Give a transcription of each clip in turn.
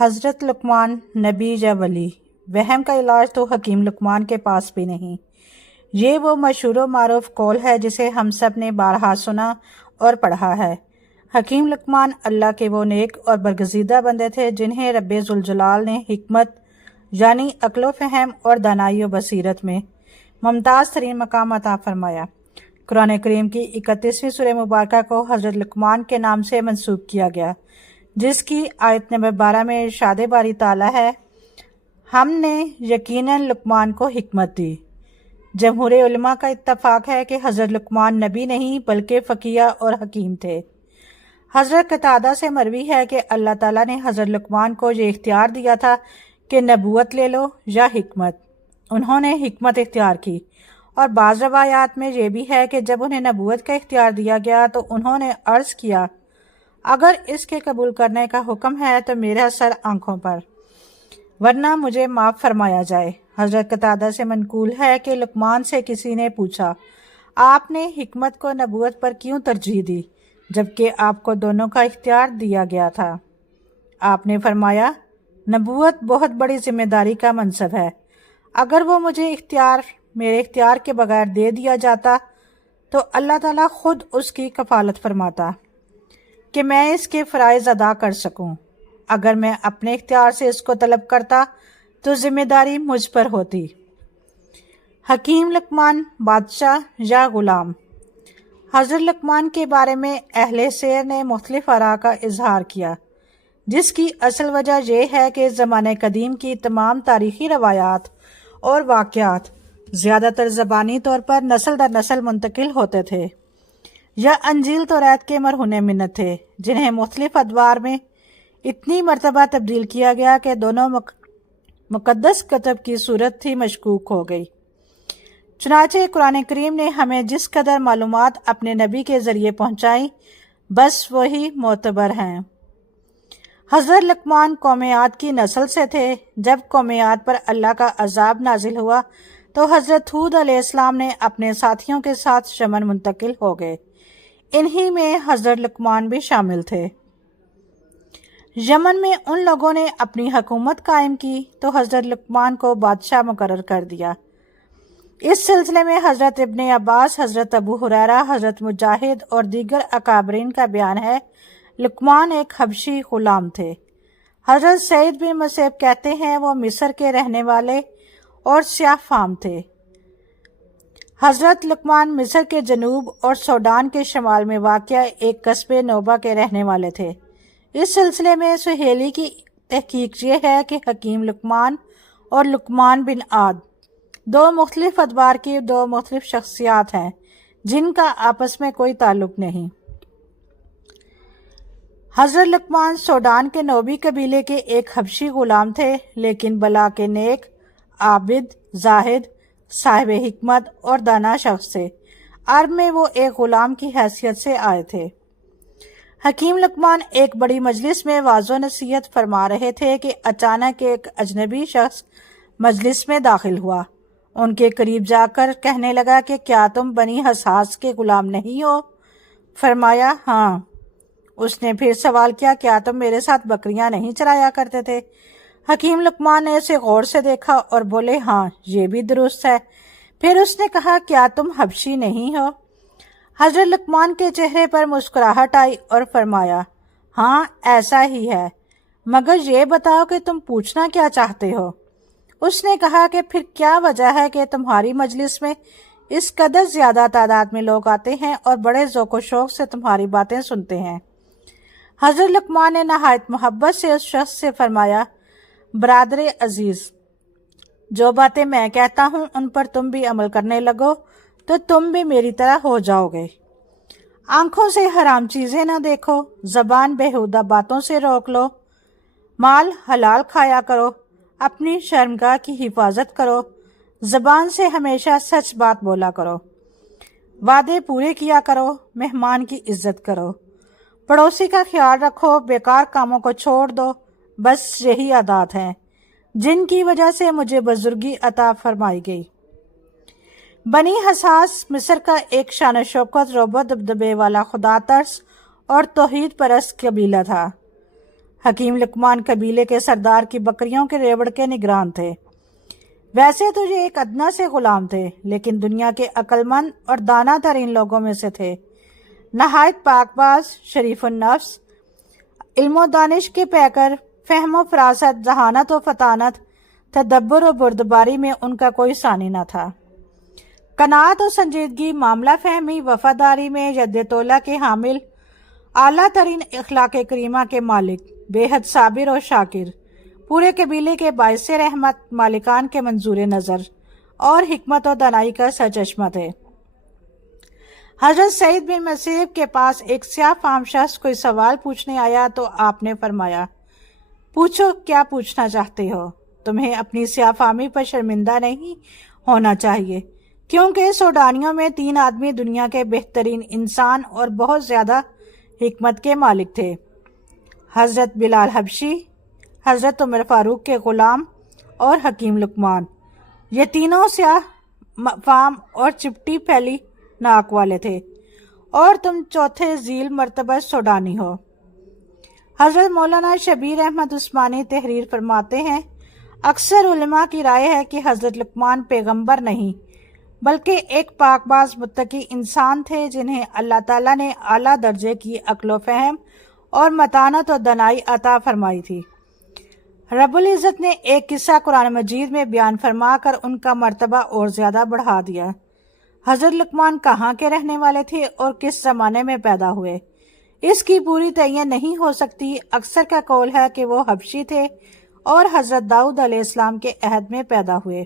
حضرت لقمان نبی یا ولی، وہم کا علاج تو حکیم لقمان کے پاس بھی نہیں۔ یہ وہ مشہور و معروف قول ہے جسے ہم سب نے بارہا سنا اور پڑھا ہے۔ حکیم لقمان اللہ کے وہ نیک اور برگزیدہ بندے تھے جنہیں رب ذوالجلال نے حکمت یعنی عقل و فہم اور دانائی و بصیرت میں ممتاز ترین مقام عطا فرمایا۔ قرآن کریم کی 31ویں سورہ مبارکہ کو حضرت لقمان کے نام سے منسوب کیا گیا، جس کی آیت نمبر 12 میں ارشاد باری تعالیٰ ہے، ہم نے یقیناً لقمان کو حکمت دی۔ جمہور علماء کا اتفاق ہے کہ حضرت لقمان نبی نہیں بلکہ فقیہ اور حکیم تھے۔ حضرت قتادہ سے مروی ہے کہ اللہ تعالیٰ نے حضرت لقمان کو یہ اختیار دیا تھا کہ نبوت لے لو یا حکمت۔ انہوں نے حکمت اختیار کی، اور بعض روایات میں یہ بھی ہے کہ جب انہیں نبوت کا اختیار دیا گیا تو انہوں نے عرض کیا، اگر اس کے قبول کرنے کا حکم ہے تو میرا سر آنکھوں پر، ورنہ مجھے معاف فرمایا جائے۔ حضرت قتادہ سے منقول ہے کہ لقمان سے کسی نے پوچھا، آپ نے حکمت کو نبوت پر کیوں ترجیح دی جبکہ آپ کو دونوں کا اختیار دیا گیا تھا؟ آپ نے فرمایا، نبوت بہت بڑی ذمہ داری کا منصب ہے، اگر وہ مجھے میرے اختیار کے بغیر دے دیا جاتا تو اللہ تعالیٰ خود اس کی کفالت فرماتا کہ میں اس کے فرائض ادا کر سکوں۔ اگر میں اپنے اختیار سے اس کو طلب کرتا تو ذمہ داری مجھ پر ہوتی۔ حکیم لقمان بادشاہ یا غلام۔ حضرت لقمان کے بارے میں اہل سیر نے مختلف آراء کا اظہار کیا، جس کی اصل وجہ یہ ہے کہ زمانہ قدیم کی تمام تاریخی روایات اور واقعات زیادہ تر زبانی طور پر نسل در نسل منتقل ہوتے تھے یا انجیل توریت کے مرہون منت تھے، جنہیں مختلف ادوار میں اتنی مرتبہ تبدیل کیا گیا کہ دونوں مقدس کتب کی صورت ہی مشکوک ہو گئی۔ چنانچہ قرآن کریم نے ہمیں جس قدر معلومات اپنے نبی کے ذریعے پہنچائیں بس وہی معتبر ہیں۔ حضرت لقمان قوم عاد کی نسل سے تھے۔ جب قوم عاد پر اللہ کا عذاب نازل ہوا تو حضرت ہود علیہ السلام نے اپنے ساتھیوں کے ساتھ یمن منتقل ہو گئے، انہی میں حضرت لقمان بھی شامل تھے۔ یمن میں ان لوگوں نے اپنی حکومت قائم کی تو حضرت لقمان کو بادشاہ مقرر کر دیا۔ اس سلسلے میں حضرت ابن عباس، حضرت ابو ہریرہ، حضرت مجاہد اور دیگر اکابرین کا بیان ہے، لقمان ایک حبشی غلام تھے۔ حضرت سعید بن مسیب کہتے ہیں وہ مصر کے رہنے والے اور سیاہ فام تھے۔ حضرت لقمان مصر کے جنوب اور سوڈان کے شمال میں واقع ایک قصبے نوبہ کے رہنے والے تھے۔ اس سلسلے میں سہیلی کی تحقیق یہ ہے کہ حکیم لقمان اور لقمان بن عاد دو مختلف ادوار کی دو مختلف شخصیات ہیں جن کا آپس میں کوئی تعلق نہیں۔ حضرت لقمان سوڈان کے نوبی قبیلے کے ایک حبشی غلام تھے، لیکن بلا کے نیک، عابد، زاہد، صاحب حکمت اور دانا شخص تھے۔ عرب میں وہ ایک غلام کی حیثیت سے آئے تھے۔ حکیم لقمان ایک بڑی مجلس میں واعظ و نصیحت فرما رہے تھے کہ اچانک ایک اجنبی شخص مجلس میں داخل ہوا۔ ان کے قریب جا کر کہنے لگا کہ کیا تم بنی حساس کے غلام نہیں ہو؟ فرمایا، ہاں۔ اس نے پھر سوال کیا، کیا تم میرے ساتھ بکریاں نہیں چرایا کرتے تھے؟ حکیم لقمان نے اسے غور سے دیکھا اور بولے، ہاں یہ بھی درست ہے۔ پھر اس نے کہا، کیا تم حبشی نہیں ہو؟ حضرت لقمان کے چہرے پر مسکراہٹ آئی اور فرمایا، ہاں ایسا ہی ہے، مگر یہ بتاؤ کہ تم پوچھنا کیا چاہتے ہو؟ اس نے کہا کہ پھر کیا وجہ ہے کہ تمہاری مجلس میں اس قدر زیادہ تعداد میں لوگ آتے ہیں اور بڑے ذوق و شوق سے تمہاری باتیں سنتے ہیں؟ حضرت لقمان نے نہایت محبت سے اس شخص سے فرمایا، برادر عزیز، جو باتیں میں کہتا ہوں ان پر تم بھی عمل کرنے لگو تو تم بھی میری طرح ہو جاؤ گے۔ آنکھوں سے حرام چیزیں نہ دیکھو، زبان بیہودہ باتوں سے روک لو، مال حلال کھایا کرو، اپنی شرمگاہ کی حفاظت کرو، زبان سے ہمیشہ سچ بات بولا کرو، وعدے پورے کیا کرو، مہمان کی عزت کرو، پڑوسی کا خیال رکھو، بیکار کاموں کو چھوڑ دو۔ بس یہی عادات ہیں جن کی وجہ سے مجھے بزرگی عطا فرمائی گئی۔ بنی حساس مصر کا ایک شان و شوکت، رعب و دبدبے والا خدا ترس اور توحید پرست قبیلہ تھا۔ حکیم لقمان قبیلے کے سردار کی بکریوں کے ریوڑ کے نگران تھے۔ ویسے تو یہ ایک ادنا سے غلام تھے، لیکن دنیا کے عقل مند اور دانا ترین لوگوں میں سے تھے۔ نہایت پاک باز، شریف النفس، علم و دانش کے پیکر، فہم و فراست، ذہانت و فطانت، تدبر و بردباری میں ان کا کوئی ثانی نہ تھا۔ قناعت و سنجیدگی، معاملہ فہمی، وفاداری میں ید طولہ کے حامل، اعلیٰ ترین اخلاق کریمہ کے مالک، بے حد صابر و شاکر، پورے قبیلے کے باعث رحمت، مالکان کے منظور نظر اور حکمت و دانائی کا سرچشمہ تھے۔ حضرت سعید بن مسیب کے پاس ایک سیاہ فام شخص کوئی سوال پوچھنے آیا تو آپ نے فرمایا، پوچھو، کیا پوچھنا چاہتے ہو؟ تمہیں اپنی سیاہ فامی پر شرمندہ نہیں ہونا چاہیے، کیونکہ سوڈانیوں میں 3 آدمی دنیا کے بہترین انسان اور بہت زیادہ حکمت کے مالک تھے، حضرت بلال حبشی، حضرت عمر فاروق کے غلام اور حکیم لقمان۔ یہ تینوں سیاہ فام اور چپٹی پھیلی ناک والے تھے، اور تم چوتھے ذیل مرتبہ سوڈانی ہو۔ حضرت مولانا شبیر احمد عثمانی تحریر فرماتے ہیں، اکثر علماء کی رائے ہے کہ حضرت لقمان پیغمبر نہیں بلکہ ایک پاک باز متقی انسان تھے، جنہیں اللہ تعالیٰ نے اعلیٰ درجے کی عقل و فہم اور متانت و دانائی عطا فرمائی تھی۔ رب العزت نے ایک قصہ قرآن مجید میں بیان فرما کر ان کا مرتبہ اور زیادہ بڑھا دیا۔ حضرت لقمان کہاں کے رہنے والے تھے اور کس زمانے میں پیدا ہوئے، اس کی پوری تعین نہیں ہو سکتی۔ اکثر کا قول ہے کہ وہ حبشی تھے اور حضرت داؤد علیہ السلام کے عہد میں پیدا ہوئے۔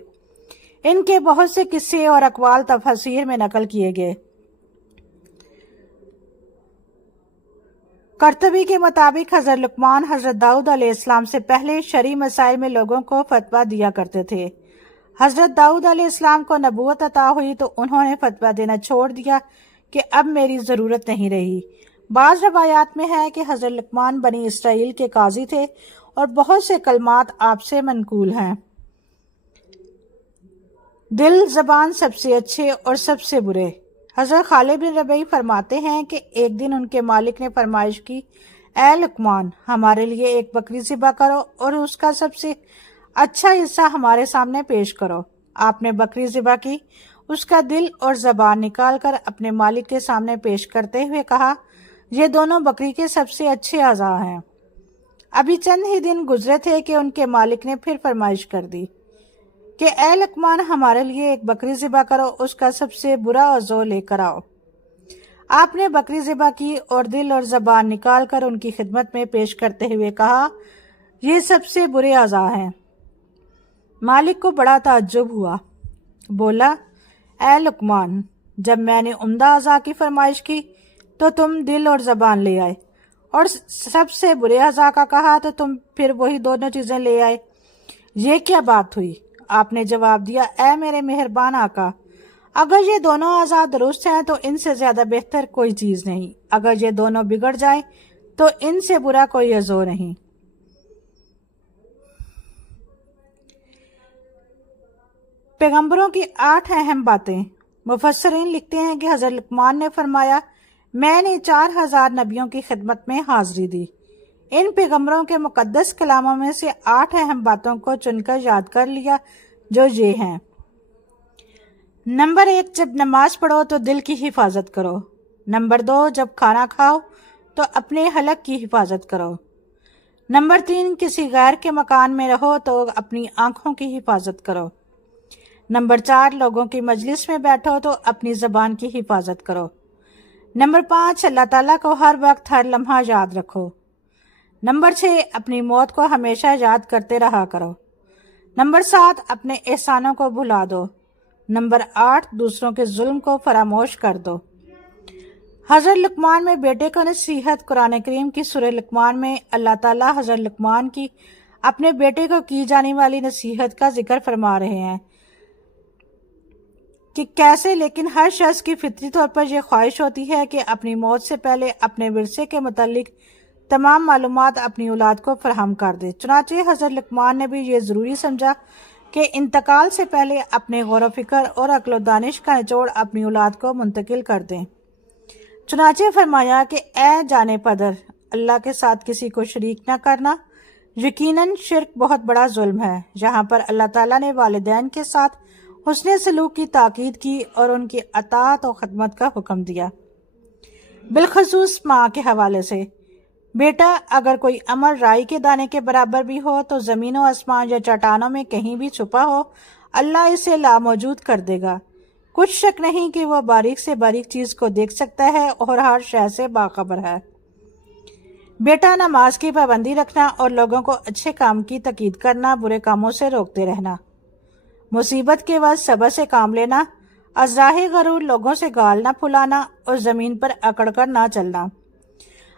ان کے بہت سے قصے اور اقوال تفاسیر میں نقل کیے گئے۔ قرطبی کے مطابق حضرت لقمان حضرت داؤد علیہ السلام سے پہلے شرعی مسائل میں لوگوں کو فتویٰ دیا کرتے تھے۔ حضرت داؤد علیہ السلام کو نبوت عطا ہوئی تو انہوں نے فتویٰ دینا چھوڑ دیا کہ اب میری ضرورت نہیں رہی۔ بعض روایات میں ہے کہ حضرت لقمان بنی اسرائیل کے قاضی تھے اور بہت سے کلمات آپ سے منقول ہیں۔ دل، زبان سب سے اچھے اور سب سے برے۔ حضرت خالد بن ربیع فرماتے ہیں کہ ایک دن ان کے مالک نے فرمائش کی، اے لقمان، ہمارے لیے ایک بکری ذبح کرو اور اس کا سب سے اچھا حصہ ہمارے سامنے پیش کرو۔ آپ نے بکری ذبح کی، اس کا دل اور زبان نکال کر اپنے مالک کے سامنے پیش کرتے ہوئے کہا، یہ دونوں بکری کے سب سے اچھے اعضاء ہیں۔ ابھی چند ہی دن گزرے تھے کہ ان کے مالک نے پھر فرمائش کر دی کہ اے لقمان، ہمارے لیے ایک بکری ذبح کرو، اس کا سب سے برا عضو لے کر آؤ۔ آپ نے بکری ذبح کی اور دل اور زبان نکال کر ان کی خدمت میں پیش کرتے ہوئے کہا، یہ سب سے برے اعضاء ہیں۔ مالک کو بڑا تعجب ہوا، بولا، اے لقمان، جب میں نے عمدہ اعضاء کی فرمائش کی تو تم دل اور زبان لے آئے، اور سب سے برے اعضاء کا کہا تو تم پھر وہی دونوں چیزیں لے آئے، یہ کیا بات ہوئی؟ آپ نے جواب دیا، اے میرے مہربان آقا، اگر یہ دونوں اعضاء درست ہیں تو ان سے زیادہ بہتر کوئی چیز نہیں، اگر یہ دونوں بگڑ جائیں تو ان سے برا کوئی عضو نہیں۔ پیغمبروں کی 8 اہم باتیں۔ مفسرین لکھتے ہیں کہ حضرت لقمان نے فرمایا، میں نے 4000 نبیوں کی خدمت میں حاضری دی۔ ان پیغمبروں کے مقدس کلاموں میں سے 8 اہم باتوں کو چن کر یاد کر لیا، جو یہ ہیں۔ نمبر 1، جب نماز پڑھو تو دل کی حفاظت کرو۔ نمبر 2، جب کھانا کھاؤ تو اپنے حلق کی حفاظت کرو۔ نمبر 3، کسی غیر کے مکان میں رہو تو اپنی آنکھوں کی حفاظت کرو۔ نمبر 4، لوگوں کی مجلس میں بیٹھو تو اپنی زبان کی حفاظت کرو۔ نمبر 5، اللہ تعالیٰ کو ہر وقت ہر لمحہ یاد رکھو۔ نمبر 6، اپنی موت کو ہمیشہ یاد کرتے رہا کرو۔ نمبر 7، اپنے احسانوں کو بھلا دو۔ نمبر 8، دوسروں کے ظلم کو فراموش کر دو۔ حضرت لقمان میں بیٹے کو نصیحت۔ قرآن کریم کی سورہ لقمان میں اللہ تعالیٰ حضرت لقمان کی اپنے بیٹے کو کی جانے والی نصیحت کا ذکر فرما رہے ہیں کہ کیسے، لیکن ہر شخص کی فطری طور پر یہ خواہش ہوتی ہے کہ اپنی موت سے پہلے اپنے ورثے کے متعلق تمام معلومات اپنی اولاد کو فراہم کر دے۔ چنانچہ حضرت لقمان نے بھی یہ ضروری سمجھا کہ انتقال سے پہلے اپنے غور و فکر اور عقل و دانش کا نچوڑ اپنی اولاد کو منتقل کر دیں۔ چنانچہ فرمایا کہ اے جانے پدر، اللہ کے ساتھ کسی کو شریک نہ کرنا۔ یقیناً شرک بہت بڑا ظلم ہے، جہاں پر اللہ تعالیٰ نے والدین کے ساتھ حسن سلوک کی تاکید کی اور ان کی اطاعت و خدمت کا حکم دیا، بالخصوص ماں کے حوالے سے۔ بیٹا، اگر کوئی عمل رائی کے دانے کے برابر بھی ہو تو زمین و آسمان یا چٹانوں میں کہیں بھی چھپا ہو، اللہ اسے لاموجود کر دے گا۔ کچھ شک نہیں کہ وہ باریک سے باریک چیز کو دیکھ سکتا ہے اور ہر شے سے باخبر ہے۔ بیٹا، نماز کی پابندی رکھنا اور لوگوں کو اچھے کام کی تاکید کرنا، برے کاموں سے روکتے رہنا، مصیبت کے وقت صبر سے کام لینا، از راہ غرور لوگوں سے گال نہ پھلانا اور زمین پر اکڑ کر نہ چلنا۔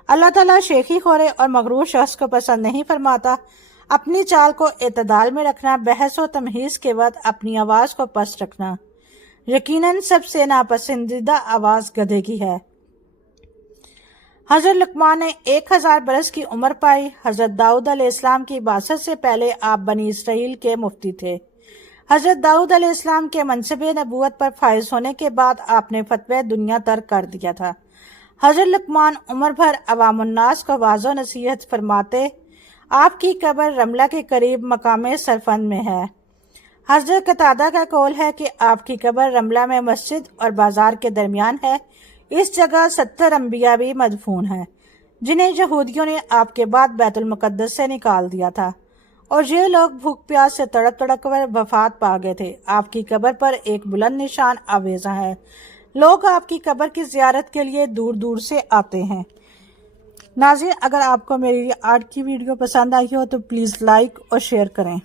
اللہ تعالیٰ شیخی خورے اور مغرور شخص کو پسند نہیں فرماتا۔ اپنی چال کو اعتدال میں رکھنا، بحث و تمہیز کے وقت اپنی آواز کو پست رکھنا۔ یقیناً سب سے ناپسندیدہ آواز گدھے کی ہے۔ حضرت لقمان نے 1000 برس کی عمر پائی۔ حضرت داؤد علیہ السلام کی بعثت سے پہلے آپ بنی اسرائیل کے مفتی تھے۔ حضرت داؤد علیہ السلام کے منصب نبوت پر فائز ہونے کے بعد آپ نے فتوی دنیا ترک کر دیا تھا۔ حضرت لقمان عمر بھر عوام الناس کو واضح نصیحت فرماتے۔ آپ کی قبر رملہ کے قریب مقام سرفند میں ہے۔ حضرت قتادہ کا قول ہے کہ آپ کی قبر رملہ میں مسجد اور بازار کے درمیان ہے۔ اس جگہ 70 انبیاء بھی مدفون ہیں، جنہیں یہودیوں نے آپ کے بعد بیت المقدس سے نکال دیا تھا، اور یہ لوگ بھوک پیاس سے تڑپ تڑپ کر وفات پا گئے تھے۔ آپ کی قبر پر ایک بلند نشان آویزاں ہے۔ لوگ آپ کی قبر کی زیارت کے لیے دور دور سے آتے ہیں۔ ناظرین، اگر آپ کو میری آج کی ویڈیو پسند آئی ہو تو پلیز لائک اور شیئر کریں۔